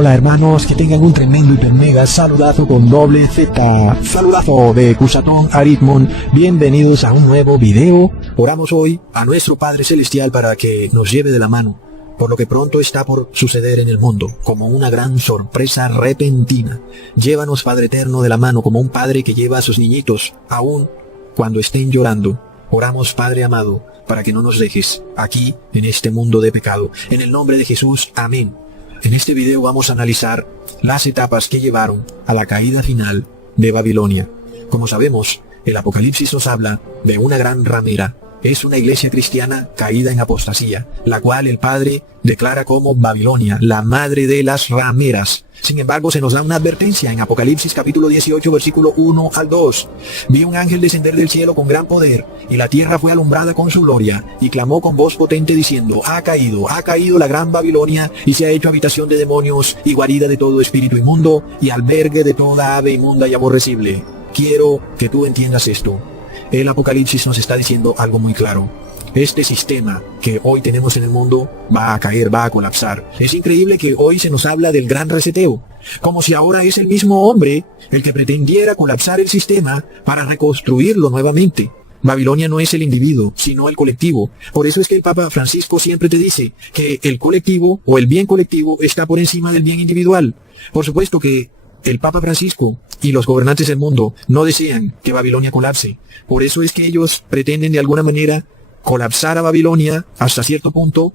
Hola hermanos, que tengan un tremendo hiper mega saludazo con doble Z. Saludazo de Cusatón Aritmon. Bienvenidos a un nuevo video. Oramos hoy a nuestro Padre Celestial para que nos lleve de la mano por lo que pronto está por suceder en el mundo, como una gran sorpresa repentina. Llévanos, Padre Eterno, de la mano como un padre que lleva a sus niñitos, aun cuando estén llorando. Oramos, Padre amado, para que no nos dejes aquí en este mundo de pecado. En el nombre de Jesús, amén. En este video vamos a analizar las etapas que llevaron a la caída final de Babilonia. Como sabemos, el Apocalipsis nos habla de una gran ramera. Es una iglesia cristiana caída en apostasía, la cual el Padre declara como Babilonia, la madre de las rameras. Sin embargo, se nos da una advertencia en Apocalipsis capítulo 18, versículo 1 al 2. Vi un ángel descender del cielo con gran poder, y la tierra fue alumbrada con su gloria, y clamó con voz potente diciendo, ha caído la gran Babilonia, y se ha hecho habitación de demonios, y guarida de todo espíritu inmundo, y albergue de toda ave inmunda y aborrecible. Quiero que tú entiendas esto. El Apocalipsis nos está diciendo algo muy claro. Este sistema que hoy tenemos en el mundo va a caer, va a colapsar. Es increíble que hoy se nos habla del gran reseteo, como si ahora es el mismo hombre el que pretendiera colapsar el sistema para reconstruirlo nuevamente. Babilonia no es el individuo, sino el colectivo. Por eso es que el Papa Francisco siempre te dice que el colectivo o el bien colectivo está por encima del bien individual. Por supuesto que el Papa Francisco y los gobernantes del mundo no desean que Babilonia colapse. Por eso es que ellos pretenden de alguna manera colapsar a Babilonia hasta cierto punto,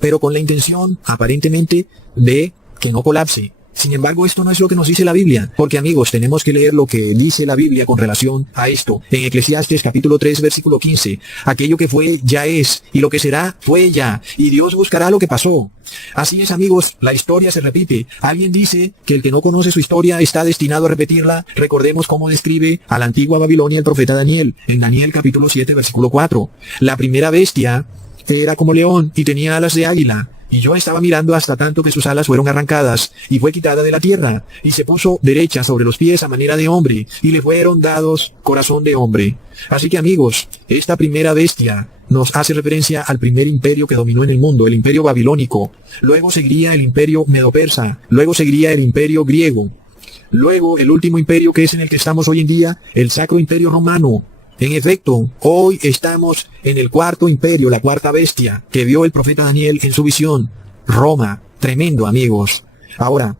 pero con la intención, aparentemente, de que no colapse. Sin embargo, esto no es lo que nos dice la Biblia, porque amigos, tenemos que leer lo que dice la Biblia con relación a esto. En Eclesiastes capítulo 3, versículo 15, aquello que fue ya es, y lo que será fue ya, y Dios buscará lo que pasó. Así es, amigos, la historia se repite. Alguien dice que el que no conoce su historia está destinado a repetirla. Recordemos cómo describe a la antigua Babilonia el profeta Daniel, en Daniel capítulo 7, versículo 4. La primera bestia era como león y tenía alas de águila. Y yo estaba mirando hasta tanto que sus alas fueron arrancadas, y fue quitada de la tierra, y se puso derecha sobre los pies a manera de hombre, y le fueron dados corazón de hombre. Así que amigos, esta primera bestia nos hace referencia al primer imperio que dominó en el mundo, el imperio babilónico. Luego seguiría el imperio medo-persa, luego seguiría el imperio griego. Luego el último imperio que es en el que estamos hoy en día, el Sacro Imperio Romano. En efecto, hoy estamos en el cuarto imperio, la cuarta bestia, que vio el profeta Daniel en su visión. Roma. Tremendo, amigos. Ahora,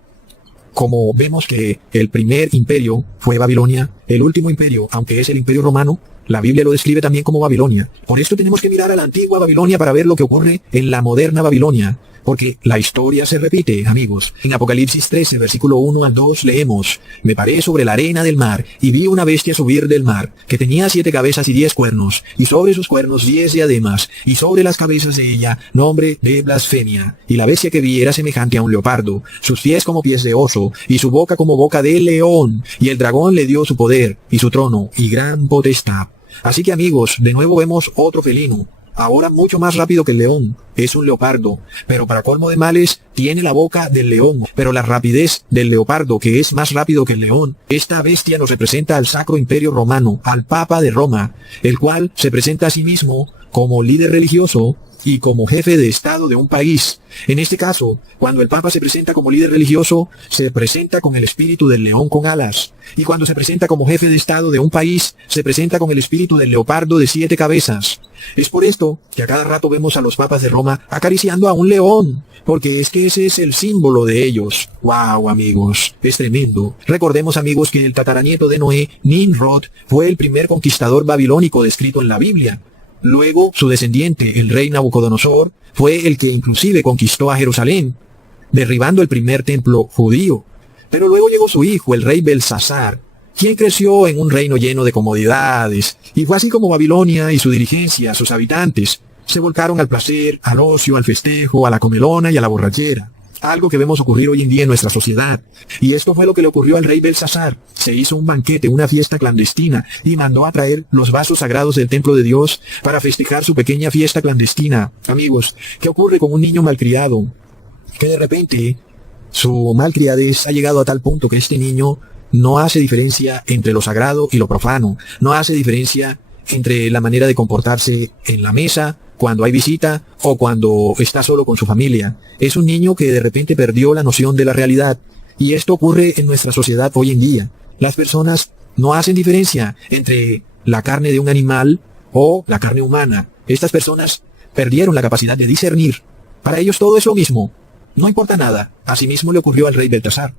como vemos que el primer imperio fue Babilonia, el último imperio, aunque es el imperio romano, la Biblia lo describe también como Babilonia. Por esto tenemos que mirar a la antigua Babilonia para ver lo que ocurre en la moderna Babilonia. Porque la historia se repite, amigos. En Apocalipsis 13, versículo 1 al 2, leemos, me paré sobre la arena del mar, y vi una bestia subir del mar, que tenía 7 cabezas y 10 cuernos, y sobre sus cuernos 10 diademas, y sobre las cabezas de ella nombre de blasfemia. Y la bestia que vi era semejante a un leopardo, sus pies como pies de oso, y su boca como boca de león. Y el dragón le dio su poder, y su trono, y gran potestad. Así que amigos, de nuevo vemos otro felino. Ahora mucho más rápido que el león, es un leopardo, pero para colmo de males tiene la boca del león, pero la rapidez del leopardo, que es más rápido que el león. Esta bestia nos representa al Sacro Imperio Romano, al Papa de Roma, el cual se presenta a sí mismo como líder religioso y como jefe de Estado de un país. En este caso, cuando el Papa se presenta como líder religioso, se presenta con el espíritu del león con alas. Y cuando se presenta como jefe de Estado de un país, se presenta con el espíritu del leopardo de 7 cabezas. Es por esto que a cada rato vemos a los papas de Roma acariciando a un león, porque es que ese es el símbolo de ellos. ¡Wow, amigos! Es tremendo. Recordemos, amigos, que el tataranieto de Noé, Nimrod, fue el primer conquistador babilónico descrito en la Biblia. Luego, su descendiente, el rey Nabucodonosor, fue el que inclusive conquistó a Jerusalén, derribando el primer templo judío. Pero luego llegó su hijo, el rey Belsasar, quien creció en un reino lleno de comodidades, y fue así como Babilonia y su dirigencia, sus habitantes, se volcaron al placer, al ocio, al festejo, a la comelona y a la borrachera. Algo que vemos ocurrir hoy en día en nuestra sociedad. Y esto fue lo que le ocurrió al rey Belsasar. Se hizo un banquete, una fiesta clandestina, y mandó a traer los vasos sagrados del templo de Dios para festejar su pequeña fiesta clandestina. Amigos, ¿qué ocurre con un niño malcriado? Que de repente su malcriadez ha llegado a tal punto que este niño no hace diferencia entre lo sagrado y lo profano. No hace diferencia entre la manera de comportarse en la mesa cuando hay visita o cuando está solo con su familia. Es un niño que de repente perdió la noción de la realidad. Y esto ocurre en nuestra sociedad hoy en día. Las personas no hacen diferencia entre la carne de un animal o la carne humana. Estas personas perdieron la capacidad de discernir. Para ellos todo es lo mismo. No importa nada. Asimismo le ocurrió al rey Baltasar.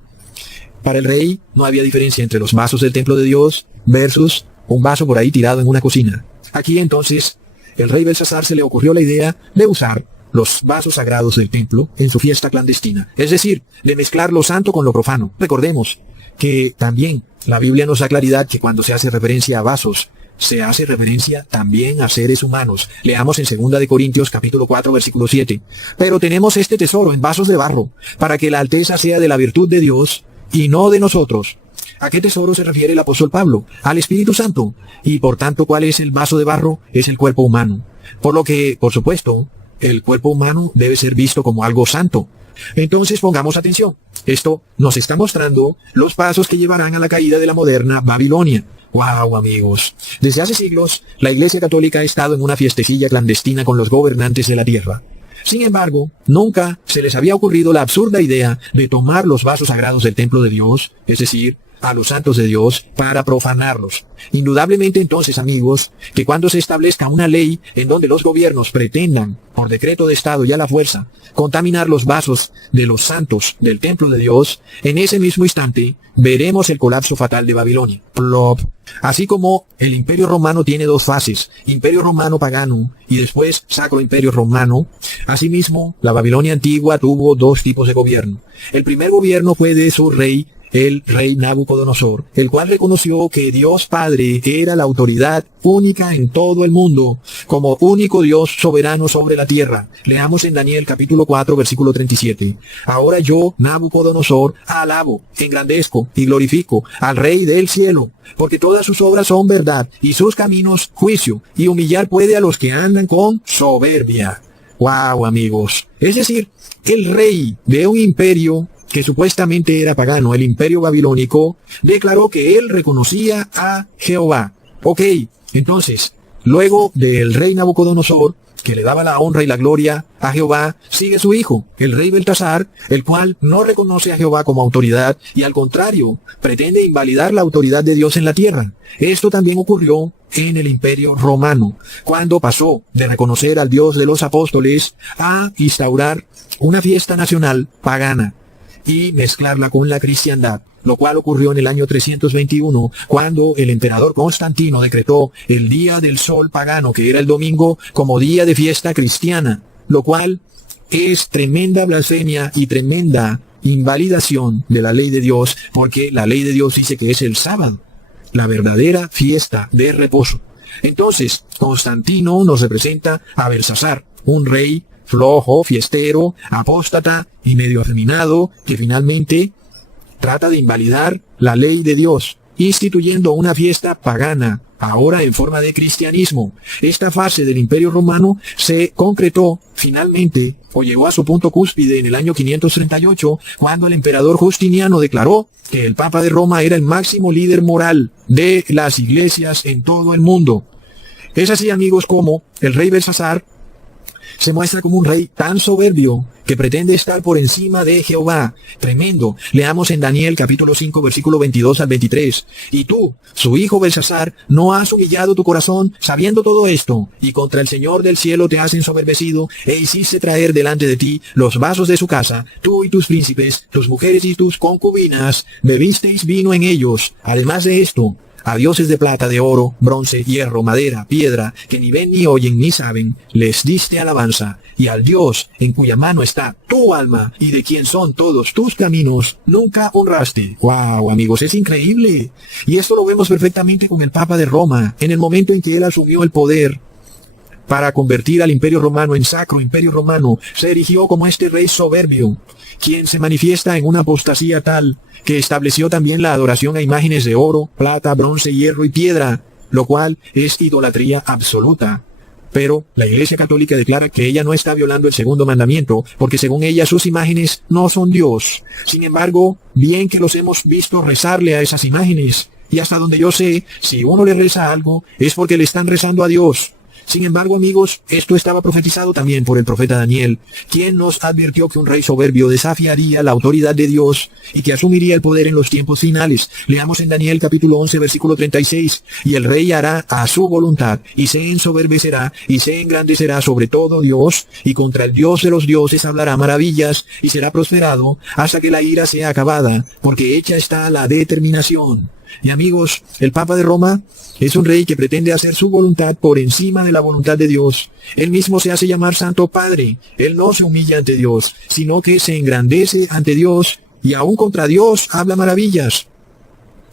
Para el rey no había diferencia entre los vasos del templo de Dios versus un vaso por ahí tirado en una cocina. Aquí entonces, el rey Belsasar se le ocurrió la idea de usar los vasos sagrados del templo en su fiesta clandestina. Es decir, de mezclar lo santo con lo profano. Recordemos que también la Biblia nos da claridad que cuando se hace referencia a vasos, se hace referencia también a seres humanos. Leamos en 2 de Corintios capítulo 4 versículo 7. Pero tenemos este tesoro en vasos de barro, para que la alteza sea de la virtud de Dios y no de nosotros. ¿A qué tesoro se refiere el apóstol Pablo? Al Espíritu Santo. Y por tanto, ¿cuál es el vaso de barro? Es el cuerpo humano. Por lo que, por supuesto, el cuerpo humano debe ser visto como algo santo. Entonces pongamos atención. Esto nos está mostrando los pasos que llevarán a la caída de la moderna Babilonia. ¡Wow, amigos! Desde hace siglos, la Iglesia Católica ha estado en una fiestecilla clandestina con los gobernantes de la tierra. Sin embargo, nunca se les había ocurrido la absurda idea de tomar los vasos sagrados del templo de Dios, es decir, a los santos de Dios, para profanarlos. Indudablemente entonces, amigos, que cuando se establezca una ley en donde los gobiernos pretendan, por decreto de Estado y a la fuerza, contaminar los vasos de los santos del templo de Dios, en ese mismo instante veremos el colapso fatal de Babilonia. Plop. Así como el Imperio Romano tiene dos fases, Imperio Romano pagano y después Sacro Imperio Romano, asimismo la Babilonia antigua tuvo dos tipos de gobierno. El primer gobierno fue de su rey, el rey Nabucodonosor, el cual reconoció que Dios Padre era la autoridad única en todo el mundo, como único Dios soberano sobre la tierra. Leamos en Daniel capítulo 4 versículo 37. Ahora yo, Nabucodonosor, alabo, engrandezco y glorifico al Rey del cielo, porque todas sus obras son verdad y sus caminos juicio, y humillar puede a los que andan con soberbia. ¡Wow, amigos! Es decir, el rey de un imperio que supuestamente era pagano, el imperio babilónico, declaró que él reconocía a Jehová. Ok, entonces, luego del rey Nabucodonosor, que le daba la honra y la gloria a Jehová, sigue su hijo, el rey Baltasar, el cual no reconoce a Jehová como autoridad y al contrario, pretende invalidar la autoridad de Dios en la tierra. Esto también ocurrió en el imperio romano, cuando pasó de reconocer al Dios de los apóstoles a instaurar una fiesta nacional pagana y mezclarla con la cristiandad, lo cual ocurrió en el año 321, cuando el emperador Constantino decretó el día del sol pagano, que era el domingo, como día de fiesta cristiana, lo cual es tremenda blasfemia y tremenda invalidación de la ley de Dios, porque la ley de Dios dice que es el sábado, la verdadera fiesta de reposo. Entonces, Constantino nos representa a Belsasar, un rey flojo, fiestero, apóstata y medio afeminado, que finalmente trata de invalidar la ley de Dios, instituyendo una fiesta pagana, ahora en forma de cristianismo. Esta fase del Imperio Romano se concretó finalmente, o llegó a su punto cúspide en el año 538, cuando el emperador Justiniano declaró que el Papa de Roma era el máximo líder moral de las iglesias en todo el mundo. Es así, amigos, como el rey Belsasar se muestra como un rey tan soberbio que pretende estar por encima de Jehová. Tremendo. Leamos en Daniel capítulo 5 versículo 22 al 23. Y tú, su hijo Belsasar, no has humillado tu corazón sabiendo todo esto, y contra el Señor del cielo te has ensoberbecido, e hiciste traer delante de ti los vasos de su casa, tú y tus príncipes, tus mujeres y tus concubinas, bebisteis vino en ellos. Además de esto, a dioses de plata, de oro, bronce, hierro, madera, piedra, que ni ven ni oyen ni saben, les diste alabanza, y al Dios en cuya mano está tu alma y de quien son todos tus caminos, nunca honraste. ¡Wow, amigos! Es increíble. Y esto lo vemos perfectamente con el Papa de Roma, en el momento en que él asumió el poder para convertir al Imperio Romano en Sacro Imperio Romano, se erigió como este rey soberbio, quien se manifiesta en una apostasía tal que estableció también la adoración a imágenes de oro, plata, bronce, hierro y piedra, lo cual es idolatría absoluta. Pero la Iglesia Católica declara que ella no está violando el segundo mandamiento, porque según ella sus imágenes no son Dios. Sin embargo, bien que los hemos visto rezarle a esas imágenes, y hasta donde yo sé, si uno le reza algo, es porque le están rezando a Dios. Sin embargo, amigos, esto estaba profetizado también por el profeta Daniel, quien nos advirtió que un rey soberbio desafiaría la autoridad de Dios y que asumiría el poder en los tiempos finales. Leamos en Daniel capítulo 11, versículo 36, y el rey hará a su voluntad, y se ensoberbecerá, y se engrandecerá sobre todo Dios, y contra el Dios de los dioses hablará maravillas, y será prosperado, hasta que la ira sea acabada, porque hecha está la determinación. Y amigos, el Papa de Roma es un rey que pretende hacer su voluntad por encima de la voluntad de Dios. Él mismo se hace llamar Santo Padre. Él no se humilla ante Dios, sino que se engrandece ante Dios y aún contra Dios habla maravillas.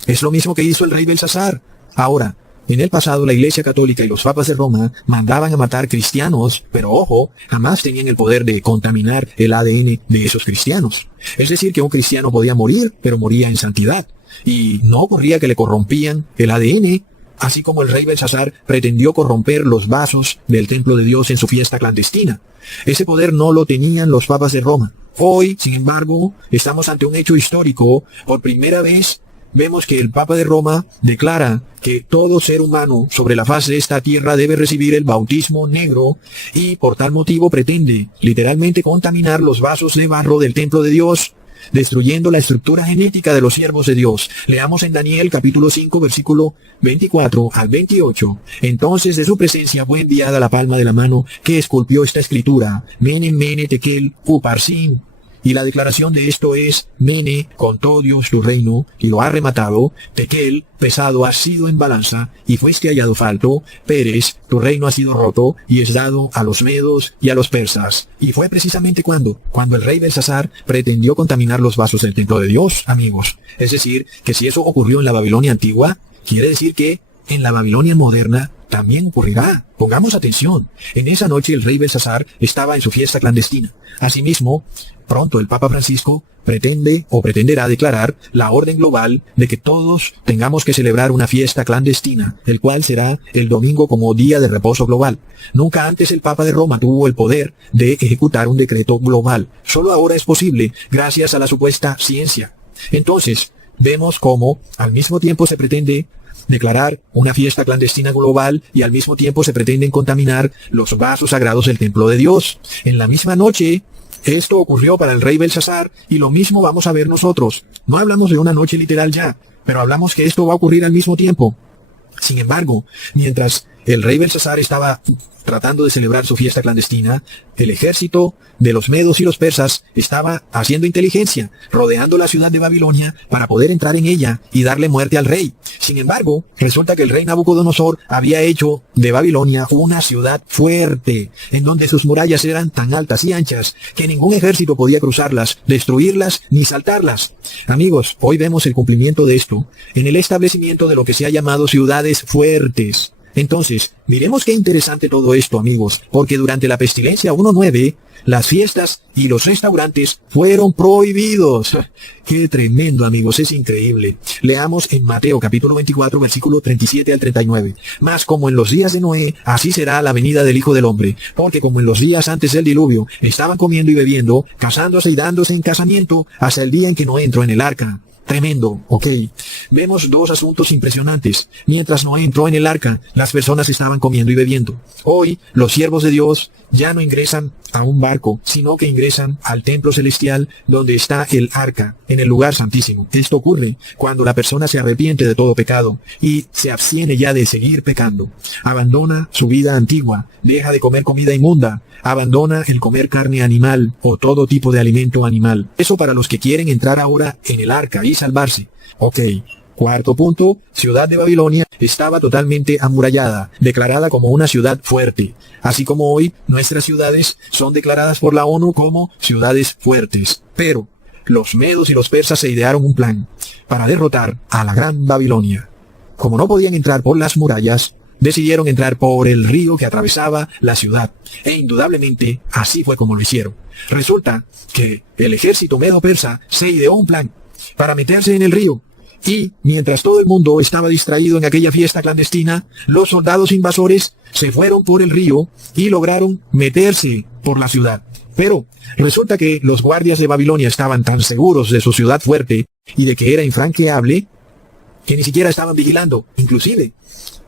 Es lo mismo que hizo el rey Belsasar. Ahora, en el pasado la Iglesia Católica y los papas de Roma mandaban a matar cristianos, pero ojo, jamás tenían el poder de contaminar el ADN de esos cristianos. Es decir, que un cristiano podía morir, pero moría en santidad. Y no ocurría que le corrompían el ADN, así como el rey Belsasar pretendió corromper los vasos del templo de Dios en su fiesta clandestina. Ese poder no lo tenían los papas de Roma. Hoy, sin embargo, estamos ante un hecho histórico. Por primera vez vemos que el Papa de Roma declara que todo ser humano sobre la faz de esta tierra debe recibir el bautismo negro y por tal motivo pretende literalmente contaminar los vasos de barro del templo de Dios, destruyendo la estructura genética de los siervos de Dios. Leamos en Daniel capítulo 5 versículo 24 al 28. Entonces de su presencia fue enviada la palma de la mano que esculpió esta escritura: Mene, Mene, Tekel, Uparsin. Y la declaración de esto es: Mene, contó Dios tu reino, y lo ha rematado. Tekel, pesado has sido en balanza, y fuiste hallado falto. Peres, tu reino ha sido roto, y es dado a los medos y a los persas. Y fue precisamente cuando el rey Belsasar pretendió contaminar los vasos del templo de Dios, amigos. Es decir, que si eso ocurrió en la Babilonia antigua, quiere decir que en la Babilonia moderna también ocurrirá. Pongamos atención. En esa noche el rey Belsasar estaba en su fiesta clandestina. Asimismo, pronto el Papa Francisco pretende o pretenderá declarar la orden global de que todos tengamos que celebrar una fiesta clandestina, el cual será el domingo como día de reposo global. Nunca antes el Papa de Roma tuvo el poder de ejecutar un decreto global. Solo ahora es posible gracias a la supuesta ciencia. Entonces, vemos cómo al mismo tiempo se pretende declarar una fiesta clandestina global y al mismo tiempo se pretenden contaminar los vasos sagrados del templo de Dios. En la misma noche, esto ocurrió para el rey Belsasar y lo mismo vamos a ver nosotros. No hablamos de una noche literal ya, pero hablamos que esto va a ocurrir al mismo tiempo. Sin embargo, mientras el rey Belsasar estaba tratando de celebrar su fiesta clandestina, el ejército de los medos y los persas estaba haciendo inteligencia, rodeando la ciudad de Babilonia para poder entrar en ella y darle muerte al rey. Sin embargo, resulta que el rey Nabucodonosor había hecho de Babilonia una ciudad fuerte, en donde sus murallas eran tan altas y anchas que ningún ejército podía cruzarlas, destruirlas ni saltarlas. Amigos, hoy vemos el cumplimiento de esto en el establecimiento de lo que se ha llamado ciudades fuertes. Entonces, miremos qué interesante todo esto, amigos, porque durante la pestilencia 1.9, las fiestas y los restaurantes fueron prohibidos. ¡Qué tremendo, amigos! Es increíble. Leamos en Mateo capítulo 24, versículo 37 al 39. Mas como en los días de Noé, así será la venida del Hijo del Hombre. Porque como en los días antes del diluvio, estaban comiendo y bebiendo, casándose y dándose en casamiento, hasta el día en que Noé entró en el arca. Tremendo, ok. Vemos dos asuntos impresionantes. Mientras Noé entró en el arca, las personas estaban comiendo y bebiendo. Hoy, los siervos de Dios ya no ingresan a un barco, sino que ingresan al templo celestial donde está el arca, en el lugar santísimo. Esto ocurre cuando la persona se arrepiente de todo pecado y se abstiene ya de seguir pecando. Abandona su vida antigua, deja de comer comida inmunda, abandona el comer carne animal o todo tipo de alimento animal. Eso para los que quieren entrar ahora en el arca y salvarse. Ok. Cuarto punto, ciudad de Babilonia estaba totalmente amurallada, declarada como una ciudad fuerte. Así como hoy, nuestras ciudades son declaradas por la ONU como ciudades fuertes. Pero los medos y los persas se idearon un plan para derrotar a la gran Babilonia. Como no podían entrar por las murallas, decidieron entrar por el río que atravesaba la ciudad. E indudablemente, así fue como lo hicieron. Resulta que el ejército medo-persa se ideó un plan para meterse en el río. Y, mientras todo el mundo estaba distraído en aquella fiesta clandestina, los soldados invasores se fueron por el río y lograron meterse por la ciudad. Pero, resulta que los guardias de Babilonia estaban tan seguros de su ciudad fuerte y de que era infranqueable, que ni siquiera estaban vigilando. Inclusive,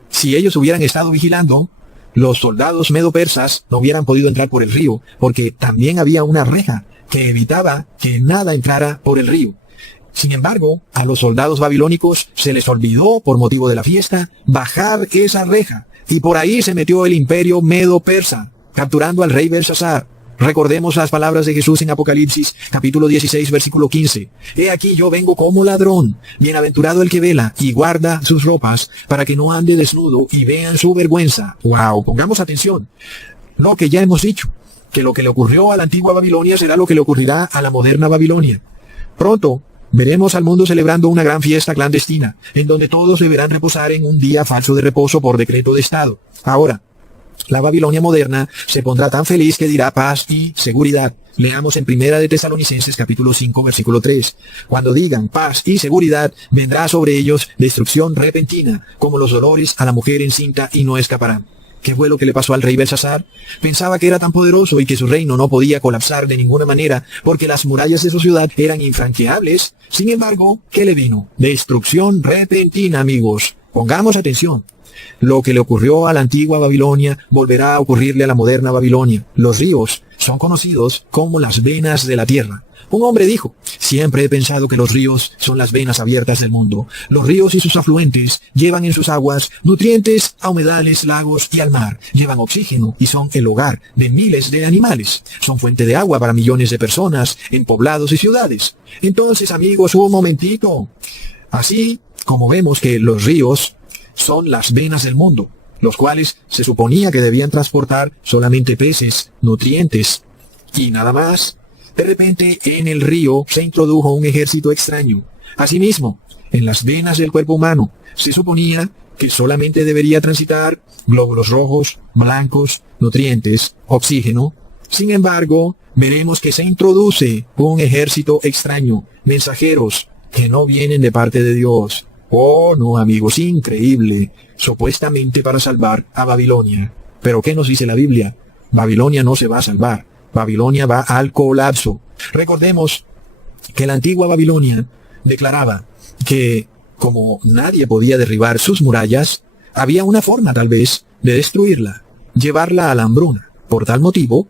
si ellos hubieran estado vigilando, los soldados medo-persas no hubieran podido entrar por el río, porque también había una reja que evitaba que nada entrara por el río. Sin embargo, a los soldados babilónicos se les olvidó, por motivo de la fiesta, bajar esa reja, y por ahí se metió el imperio medo-persa, capturando al rey Belsasar. Recordemos las palabras de Jesús en Apocalipsis, capítulo 16, versículo 15. He aquí yo vengo como ladrón, bienaventurado el que vela y guarda sus ropas, para que no ande desnudo y vean su vergüenza. ¡Wow! Pongamos atención. Lo que ya hemos dicho, que lo que le ocurrió a la antigua Babilonia será lo que le ocurrirá a la moderna Babilonia. Pronto veremos al mundo celebrando una gran fiesta clandestina, en donde todos deberán reposar en un día falso de reposo por decreto de Estado. Ahora, la Babilonia moderna se pondrá tan feliz que dirá paz y seguridad. Leamos en Primera de Tesalonicenses capítulo 5 versículo 3. Cuando digan paz y seguridad, vendrá sobre ellos destrucción repentina, como los dolores a la mujer encinta, y no escaparán. ¿Qué fue lo que le pasó al rey Belsasar? Pensaba que era tan poderoso y que su reino no podía colapsar de ninguna manera, porque las murallas de su ciudad eran infranqueables. Sin embargo, ¿qué le vino? Destrucción repentina, amigos. Pongamos atención. Lo que le ocurrió a la antigua Babilonia volverá a ocurrirle a la moderna Babilonia. Los ríos son conocidos como las venas de la tierra. Un hombre dijo: siempre he pensado que los ríos son las venas abiertas del mundo. Los ríos y sus afluentes llevan en sus aguas nutrientes a humedales, lagos y al mar. Llevan oxígeno y son el hogar de miles de animales. Son fuente de agua para millones de personas en poblados y ciudades. Entonces, amigos, un momentito. Así como vemos que los ríos son las venas del mundo, los cuales se suponía que debían transportar solamente peces, nutrientes y nada más. De repente, en el río se introdujo un ejército extraño. Asimismo, en las venas del cuerpo humano se suponía que solamente debería transitar glóbulos rojos, blancos, nutrientes, oxígeno. Sin embargo, veremos que se introduce un ejército extraño, mensajeros que no vienen de parte de Dios. Oh, no, amigos, increíble. Supuestamente para salvar a Babilonia. Pero ¿qué nos dice la Biblia? Babilonia no se va a salvar. Babilonia va al colapso. Recordemos que la antigua Babilonia declaraba que, como nadie podía derribar sus murallas, había una forma tal vez de destruirla, llevarla a la hambruna. Por tal motivo,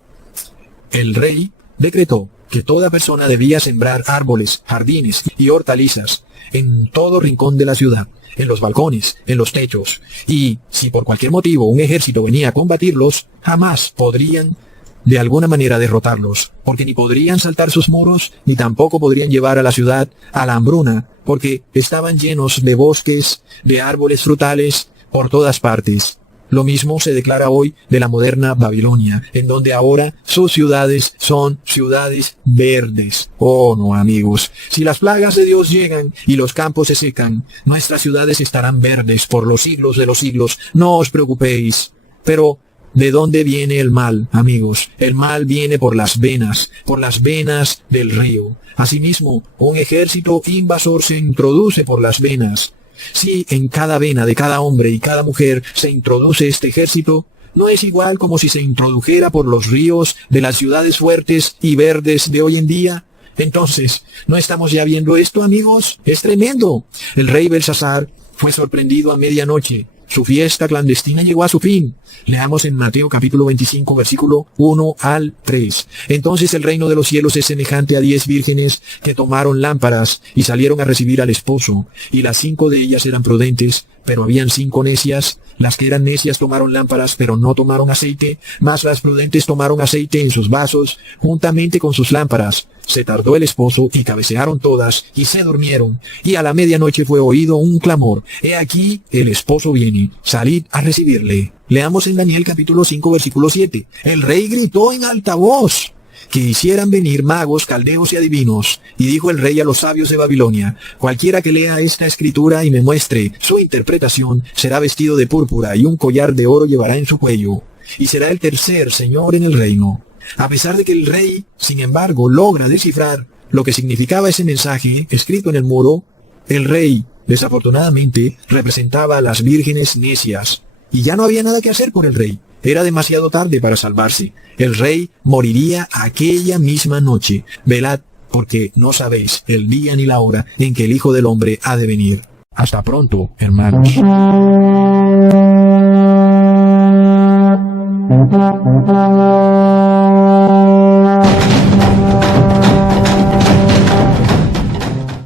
el rey decretó que toda persona debía sembrar árboles, jardines y hortalizas en todo rincón de la ciudad, en los balcones, en los techos, y si por cualquier motivo un ejército venía a combatirlos, jamás podrían de alguna manera derrotarlos, porque ni podrían saltar sus muros, ni tampoco podrían llevar a la ciudad a la hambruna, porque estaban llenos de bosques, de árboles frutales por todas partes. Lo mismo se declara hoy de la moderna Babilonia, en donde ahora sus ciudades son ciudades verdes. Oh, no, amigos. Si las plagas de Dios llegan y los campos se secan, nuestras ciudades estarán verdes por los siglos de los siglos. No os preocupéis. Pero, ¿de dónde viene el mal, amigos? El mal viene por las venas del río. Asimismo, un ejército invasor se introduce por las venas. Si en cada vena de cada hombre y cada mujer se introduce este ejército, no es igual como si se introdujera por los ríos de las ciudades fuertes y verdes de hoy en día. Entonces, ¿no estamos ya viendo esto, amigos? Es tremendo. El rey Belsasar fue sorprendido a medianoche. Su fiesta clandestina llegó a su fin. Leamos en Mateo capítulo 25, versículo 1 al 3. Entonces el reino de los cielos es semejante a 10 vírgenes que tomaron lámparas y salieron a recibir al esposo. Y las 5 de ellas eran prudentes, pero habían 5 necias. Las que eran necias tomaron lámparas, pero no tomaron aceite, mas las prudentes tomaron aceite en sus vasos, juntamente con sus lámparas. Se tardó el esposo, y cabecearon todas, y se durmieron. Y a la medianoche fue oído un clamor: He aquí, el esposo viene, salid a recibirle. Leamos en Daniel capítulo 5, versículo 7. El rey gritó en alta voz que hicieran venir magos, caldeos y adivinos. Y dijo el rey a los sabios de Babilonia: cualquiera que lea esta escritura y me muestre su interpretación, será vestido de púrpura, y un collar de oro llevará en su cuello, y será el tercer señor en el reino. A pesar de que el rey, sin embargo, logra descifrar lo que significaba ese mensaje escrito en el muro, el rey, desafortunadamente, representaba a las vírgenes necias. Y ya no había nada que hacer por el rey. Era demasiado tarde para salvarse. El rey moriría aquella misma noche. Velad, porque no sabéis el día ni la hora en que el Hijo del Hombre ha de venir. Hasta pronto, hermanos.